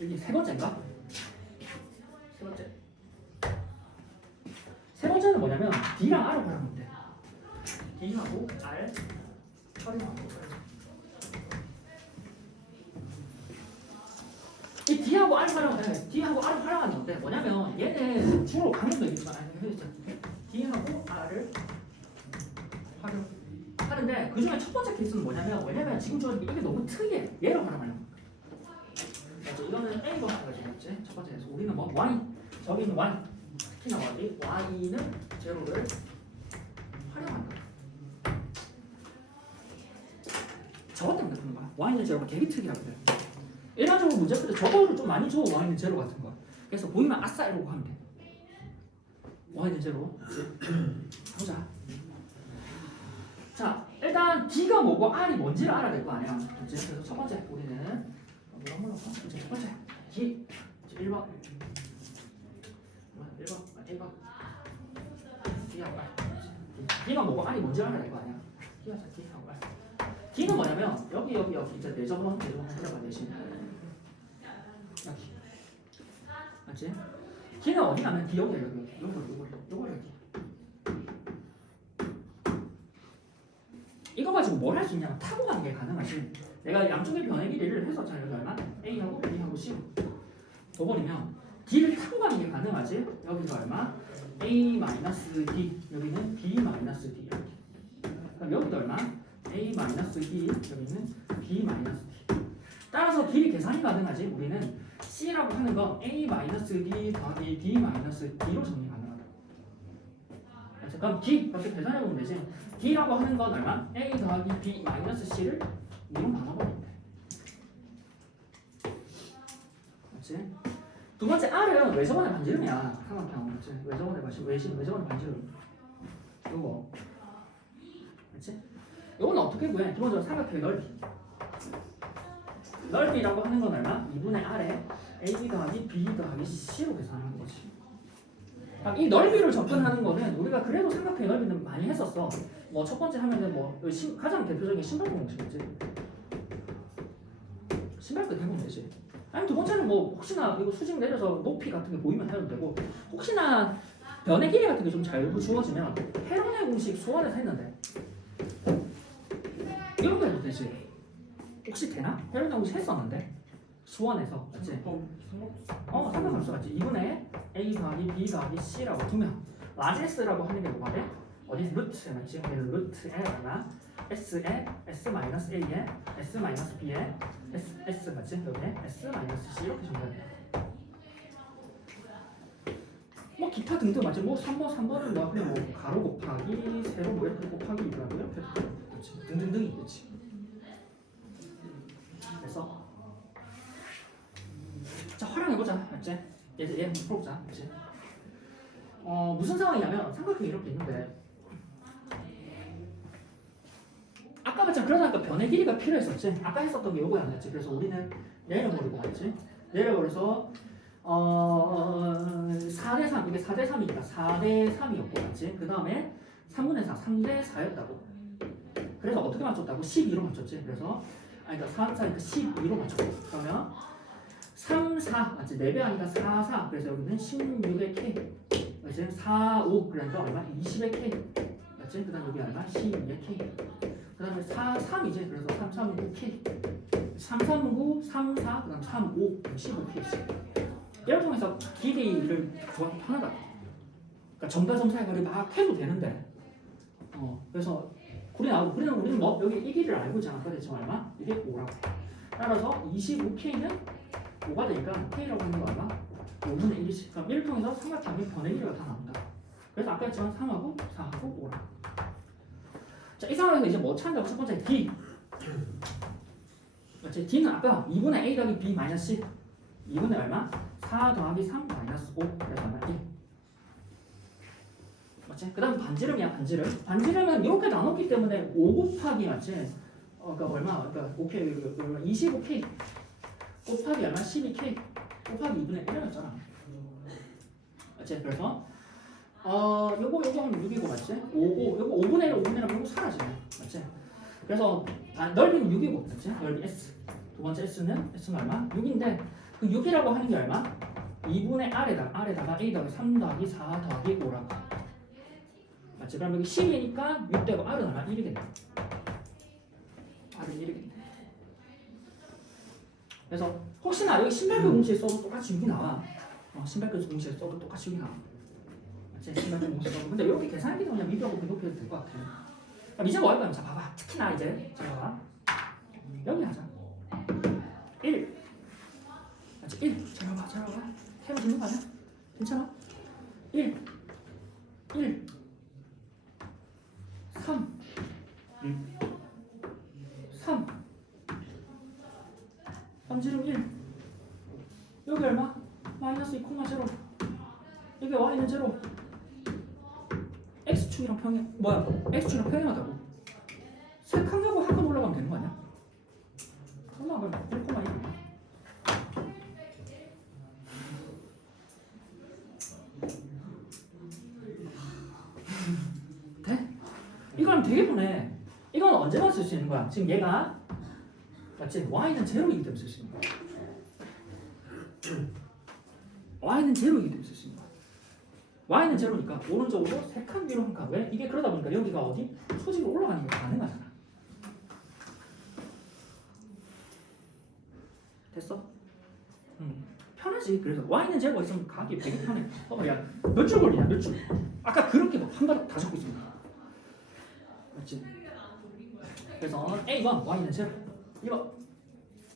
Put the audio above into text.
여기 세 번째인가? 세 번째. 세 번째는 뭐냐면 D랑 R을 활용하면 돼. D하고 R 활용하고 이 D하고 R 활용, 네, D하고 R 활용하는 건데 뭐냐면 얘는 주로 강조도 있지만 아니 D하고 R을 활용 하는데 그 중에 첫 번째 케이스는 뭐냐면 왜냐면 지금 저 이게 너무 특이해 얘를. 그래서 이거는 A가 가지고였지 첫 번째에서 우리는 뭐 Y 저기는 Y 특히나 어디 Y는 제로를 활용한다. 저것 때문에 그런 거야. Y는 제로가 되게 특이하거든. 일반적으로 문제 풀때 저거를 좀 많이 줘 Y는 제로 같은 거. 그래서 보이면 아싸 이러고 하면 돼. Y는 제로. 보자. 자, 일단 D가 뭐고 R이 뭔지를 알아야 될 거 아니야. 그래서 첫 번째 우리는 한번 할까? 그치? 첫 번째 D 1번 1번 1번 D하고 R D가 뭐고 R이 뭔지를 알아야 될 거 아니야. D가 자 D하고 R D는 뭐냐면 여기 여기 여기 이제 내접원 내접원 해봐 대신 여기 맞지? D는 어디 가면 D 여기 요거 요거 요거 여기 이거 가지고 뭘 할 수 있냐면 타고 가는 게 가능하지. 내가 양쪽의 변의 길이를 해서 자 여기 얼마? A하고 B하고 C 둬버리면 D를 타고 가능하지. 여기가 얼마? A 마이너스 D 여기는 B 마이너스 D 이렇게. 그럼 여기도 얼마? A 마이너스 D 여기는 B 마이너스 D. 따라서 길이 계산이 가능하지. 우리는 C라고 하는 거 A 마이너스 D 더하기 B 마이너스 D로 정리 가능하다. 그래서 그럼 D 그렇게 계산해 보면 되지. D라고 하는 건 얼마? A 더하기 B 마이너스 C를 2로 나눠버리면 돼. 맞지? 두 번째 R은 외접원의 반지름이야. 삼각형 맞지? 외접원의 반지름, 외심, 외접원의 반지름. 요거. 맞지? 요건 어떻게 구해? 기본적으로 삼각형의 넓이. 넓이라고 하는 건 얼마? 2분의 R에 A 더하기 B 더하기 C로 계산하는 거지. 아, 이 넓이를 접근하는 거는 우리가 그래도 삼각형의 넓이는 많이 했었어. 뭐 첫 번째 하면은 뭐 신- 가장 대표적인 신발 공식이지. 신발 끝 해보면 되지. 아니 두 번째는 뭐 혹시나 이거 수직 내려서 높이 같은 게 보이면 해도 되고 혹시나 변의 길이 같은 게 좀 잘 주어지면 헤론의 공식 수원에서 했는데 이런 거 해도 되지. 혹시 되나? 헤론의 공식 했었는데 수원에서 맞지? 어, 상관없어 맞지? 2분의 A 더하기 B 더하기 C라고 두면 라지스라고 하는 게 뭐가 돼? 어디 루트 맞지? 여기는 루트에 얼마? S에 S 마이너스 A에 S 마이너스 B에 S, S 맞지? 여기에 S 마이너스 C 이렇게 돼. 뭐 기타 등등 맞지? 뭐 3번 3번은 뭐 그냥 뭐 가로 곱하기 세로 뭐 이렇게 곱하기 이라고 이렇게 그렇지 등등등이 있겠지. 그래서 자 활용해보자 맞지? 얘, 얘 한번 풀어보자 맞지? 어 무슨 상황이냐면 삼각형이 이렇게 있는데 봤잖아 그러다니까 변의 길이가 필요했었지 아까 했었던 게 요거야 맞지? 그래서 우리는 내려버리고 맞지? 내려버려서 어 4대 3 이게 4대 3이니까 4대 3이었고 맞지? 그 다음에 3분의 4 3대 4였다고 그래서 어떻게 맞췄다고? 12로 맞췄지 그래서 아니 그러니까 4, 4니까 12로 맞췄고 그러면 3, 4 맞지? 4배 아니까 4, 4 그래서 여기는 16의 K 맞지? 4, 5 그러니까 얼마? 20의 K 맞지? 그 다음 여기 얼마? 12의 K 그 다음에 4, 3이지 그래서 3, 3, 9 K 3, 3, 9, 3, 4 그 다음 3, 5 15 K 이렇게 통해서 길이를 구하기 편하다 그러니까 점과 점사의 거리 막 해도 되는데 어 그래서 구리 나오고 우리는 우리는 뭐 여기 이 길이를 알고 있잖아 그랬지 얼마? 이게 5라고 따라서 25K는 5가 되니까 K라고 하는 거 얼마? 5분의 1이지. 그럼 1을 통해서 삼각형의 변의 길이가 다 나온다. 그래서 아까 했지만 3하고 4하고 5라. 자, 이 상황에서 이제 뭐 찾는다고 첫 번째 D. 맞지? D는 아까 2분의 A 더하기 B 마이너스 C. 2분의 얼마? 4 더하기 3 마이너스 5. 그래서 얼마? 1. 맞지? 그 다음 반지름이야, 반지름. 반지름은 이렇게 나눴기 때문에 5 곱하기 맞지? 어, 그러니까 얼마? 그러니까 5K, 얼마? 25K. 곱하기 얼마? 12K 곱하기 2분의 1이었잖아 맞지? 그래서 4분의 6이고 맞지? 5고 이거 5분의 1, 5분의 1 하면 사라지네 맞지? 그래서 단, 넓이는 6이고 맞지? 넓이 S 두 번째 S는 S는 얼마? 6인데 그 6이라고 하는 게 얼마? 2분의 R에다 R에다가 A 더하기 3 더하기 4 더하기 5라고 맞지? 그럼 여기 10이니까 6대고 R은 얼마? 1이겠네 R은 1이겠네 그래서 혹시나 여기 신발교 음. 공식에 써도 똑같이 6이 나와 어, 신발교 공식에 써도 똑같이 6이 나와 신발표 공식에 써도 근데 이렇게 계산하기도 그냥 미비하고 비교해도 될 것 같아 그럼 이제 뭐 할 거야? 자 봐봐. 특히나 이제 자 봐봐. 여기 하자. 1 맞지? 1 자, 봐봐. 자 봐봐. 해봐 되는 거 아니야? 괜찮아? 1 1 3 3 3지름 1 여기 얼마? 마이너스 2 콤마 제로. 여기 y는 제로 x축이랑 평행 뭐야 x축이랑 평행하다고 세 칸하고 한칸 올라가면 되는 거 아니야? 올라가면 1 콤마 1 돼? 이거는 되게 편해. 이건 언제나 쓸 수 있는 거야. 지금 얘가 맞지? y는 제로이기 때문에 쓸 수 있는 거야. y는 제로이기 때문에 쓸 수 있는 거야. Y는 제로니까 오른쪽으로 세 칸 위로 한 칸. 왜? 이게 그러다 보니까 여기가 어디? 수직으로 올라가는 게 가능하잖아. 됐어? 음. 편하지. 그래서 y는 제로가 있으면 가기 되게 편해. 어, 야, 몇 줄 걸리냐? 몇 줄? 아까 그렇게 한 바닥 다 적고 있습니다. 맞지? 그래서 A1, Y는 제로. 2번